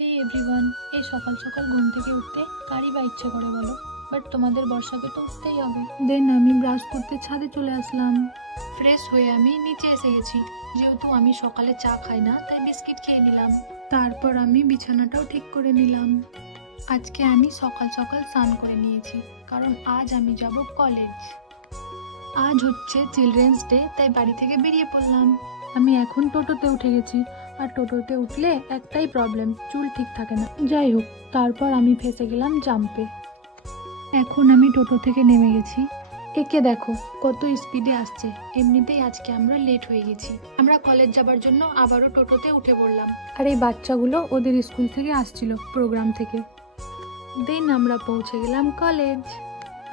হে everyone, এই সকাল সকাল ঘুম থেকে উঠতে কারই বা ইচ্ছে করে বলো, বাট তোমাদের বর্ষাকে তো উঠতেই হবে। দেন আমি ব্রাশ করতে ছাদে চলে আসলাম। ফ্রেশ হয়ে আমি নিচে এসে গেছি। যেহেতু আমি সকালে চা খাই না, তাই বিস্কিট খেয়ে নিলাম। তারপর আমি বিছানাটাও ঠিক করে নিলাম। আজকে আমি সকাল সকাল স্নান করে নিয়েছি, কারণ আজ আমি যাব কলেজ। আজ হচ্ছে চিলড্রেন্স ডে, তাই বাড়ি থেকে বেরিয়ে পড়লাম। আমি এখন টোটোতে উঠে গেছি, আর টোটোতে উঠলে একটাই প্রবলেম, চুল ঠিক থাকে না। যাই হোক, তারপর আমি ফেসে গেলাম জাম্পে। এখন আমি টোটো থেকে নেমে গেছি। একে দেখো কত স্পিডে আসছে। এমনিতেই আজকে আমরা লেট হয়ে গেছি। আমরা কলেজ যাবার জন্য আবারও টোটোতে উঠে পড়লাম। আর এই বাচ্চাগুলো ওদের স্কুল থেকে আসছিল, প্রোগ্রাম থেকে। দেন আমরা পৌঁছে গেলাম কলেজ।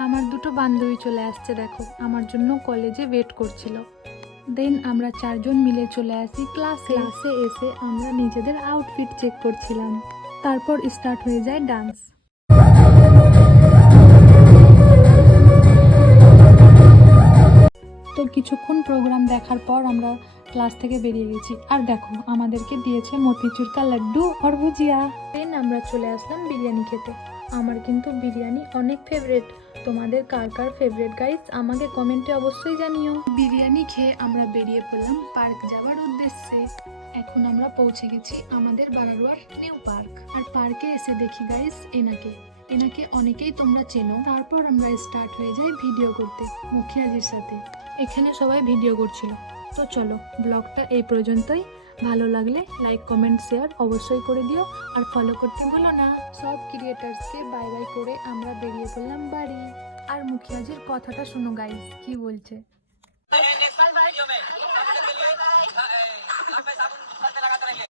আমার দুটো বান্ধবী চলে আসছে, দেখো আমার জন্য কলেজে ওয়েট করছিল। দেন আমরা চারজন মিলে চলে আসি ক্লাসে এসে আমরা নিজেদের আউটফিট চেক করছিলাম। তারপর স্টার্ট হয়ে যায় ডান্স। তো কিছুক্ষণ প্রোগ্রাম দেখার পর আমরা ক্লাস থেকে বেরিয়ে গেছি। আর দেখো আমাদেরকে দিয়েছে মতিচুর কা লাড্ডু আর ভুজিয়া। দেন আমরা চলে আসলাম বিরিয়ানি খেতে। আমার কিন্তু বিরিয়ানি অনেক ফেভারিট। তোমাদের কার কার ফেভারিট গাইস আমাকে কমেন্টে অবশ্যই জানিও। বিরিয়ানি খেয়ে আমরা বেরিয়ে পড়লাম পার্ক যাওয়ার উদ্দেশ্যে। এখন আমরা পৌঁছে গেছি আমাদের বারারুয়ার নিউ পার্ক। আর পার্কে এসে দেখি গাইস এনাকে অনেকেই তোমরা চেনো। তারপর আমরা স্টার্ট হয়ে যাই ভিডিও করতে মুখিয়াজির সাথে। এখানে সবাই ভিডিও করছিল। তো চলো, ব্লগটা এই পর্যন্তই। ভালো লাগলে লাইক কমেন্ট শেয়ার অবশ্যই করে দিও, আর ফলো করতে ভুলো না। সব ক্রিয়েটার্সকে বাই বাই করে আমরা বেরিয়ে পড়লাম বাড়ি। আর মুখিয়াজির কথাটা শোনো গাইস, কি বলছে।